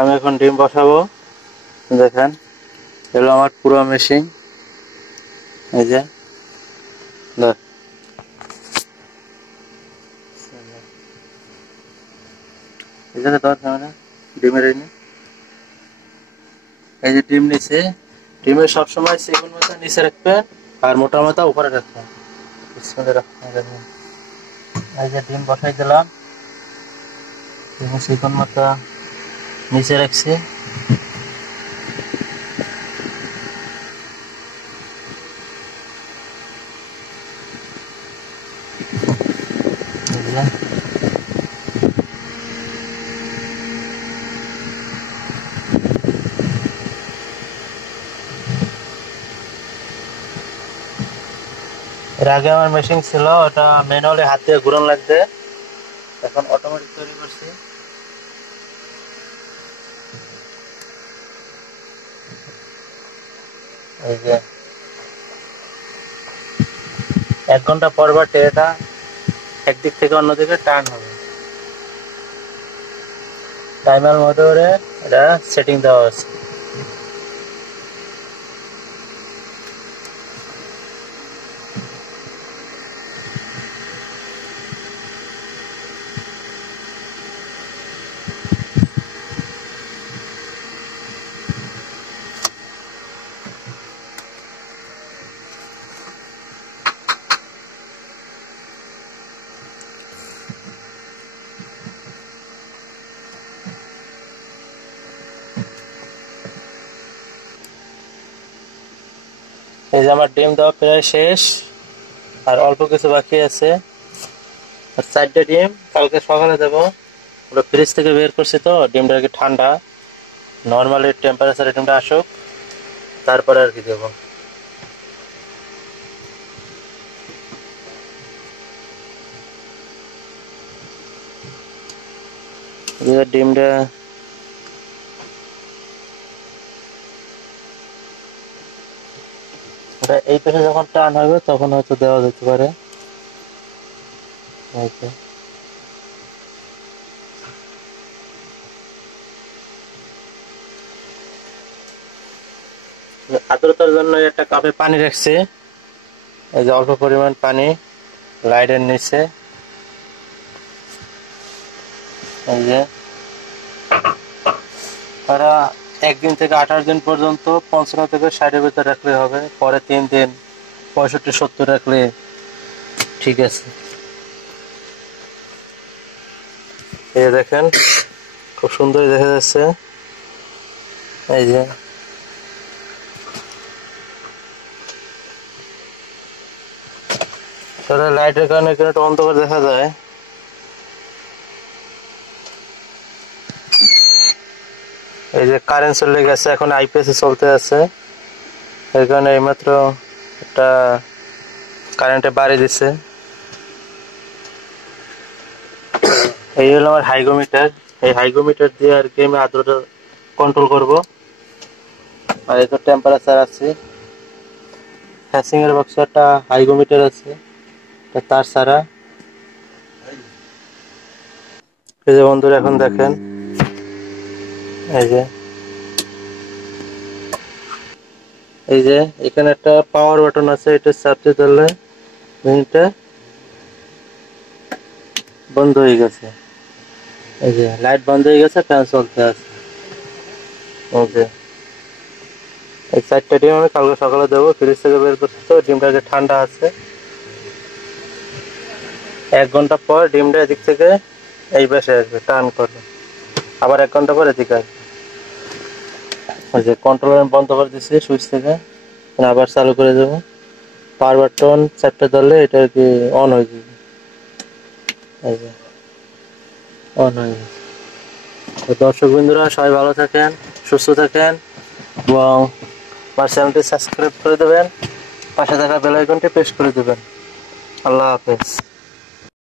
আমি এখন ডিম বসাবো। দেখেন এগুলো আমার পুরো মেশিন। এই যে ডিমের এই যে ডিম নিচে, ডিমের সবসময় চিকন মাথা নিচে রাখবেন আর মোটা মাথা উপরে রাখবেন। এই যে ডিম বসাই দিলাম, চিকন মাথা নিচে রাখছি। এর আগে আমার মেশিন ছিল, ওটা ম্যানুয়ালি হাত দিয়ে ঘুরানো লাগবে, এখন অটোমেটিক তৈরি করছি। এই যে 1 ঘন্টা পর এটা একদিক থেকে অন্যদিকে টার্ন হবে। টাইমার মতো করে এটা সেটিং দেওয়া আছে। এই যে আমার ডিম দেওয়া প্রায় শেষ, আর অল্প কিছু বাকি আছে। আর 4টে ডিম কালকে সকালে দেবো। ওটা ফ্রিজ থেকে বের করছি তো, ডিমটা আর কি ঠান্ডা, নর্মালি টেম্পারেচারে ডিমটা আসুক তারপরে আর কি দেবো। ডিমটা এই পাশে যখন টান হবে তখন হয়তো দেওয়া যেতে পারে। আর্দ্রতার জন্য একটা কাপে পানি রাখছি, এই যে অল্প পরিমাণ পানি লাইটের নিচে। এই যে তারা 1 দিন থেকে 18 দিন পর্যন্ত 55 থেকে 60-এর ভিতরে রাখলে হবে, পরে 3 দিন 65-70 রাখলে ঠিক আছে। এই দেখেন খুব সুন্দর দেখা যাচ্ছে। এই যে লাইটের কারণে একটু অন্ধকার দেখা যায়। এই যে কারেন্ট চলে গেছে, এখন আইপিএস চলতে আছে, এই কারণে এইমাত্র একটা কারেন্টে বাড়ি দিচ্ছে। এই হলো আমার হাইগোমিটার, এই হাইগোমিটার দিয়ে আর কি আমি আর্দ্রতা কন্ট্রোল করব। আর এই তো টেম্পারেচার আছে, হ্যাসিং এর বক্সে একটা হাইগোমিটার আছে তার ছাড়া। এই যে বন্ধুরা এখন দেখেন, এই যে এখানে একটা পাওয়ার বাটন আছে, এটা চাপতে ধরলে মেশিনটা বন্ধ হয়ে গেছে। এই যে লাইট বন্ধ হয়ে গেছে, ফ্যান চলতে আছে। ওকে, এই 4টে ডিম আমি কালকে সকালে দেবো, ফ্রিজ থেকে বের করছি তো, ডিমটা ঠান্ডা আছে। 1 ঘন্টা পর ডিমটা এদিক থেকে এই পাশে আসবে, টার্ন করবে, আবার 1 ঘন্টা পর এদিকে আসবে। ওই যে কন্ট্রোল বন্ধ করে দিচ্ছি সুইচ থেকে, আবার চালু করে দেবো। পাওয়ার বাটন 4টে ধরলে এটা আর কি অন হয়ে যাবে। এই যে অন হয়ে গেছে। দর্শক বন্ধুরা সবাই ভালো থাকেন, সুস্থ থাকেন এবং আমার চ্যানেলটি সাবস্ক্রাইব করে দেবেন, পাশে থাকা বেল আইকনটি প্রেস করে দেবেন। আল্লাহ হাফেজ।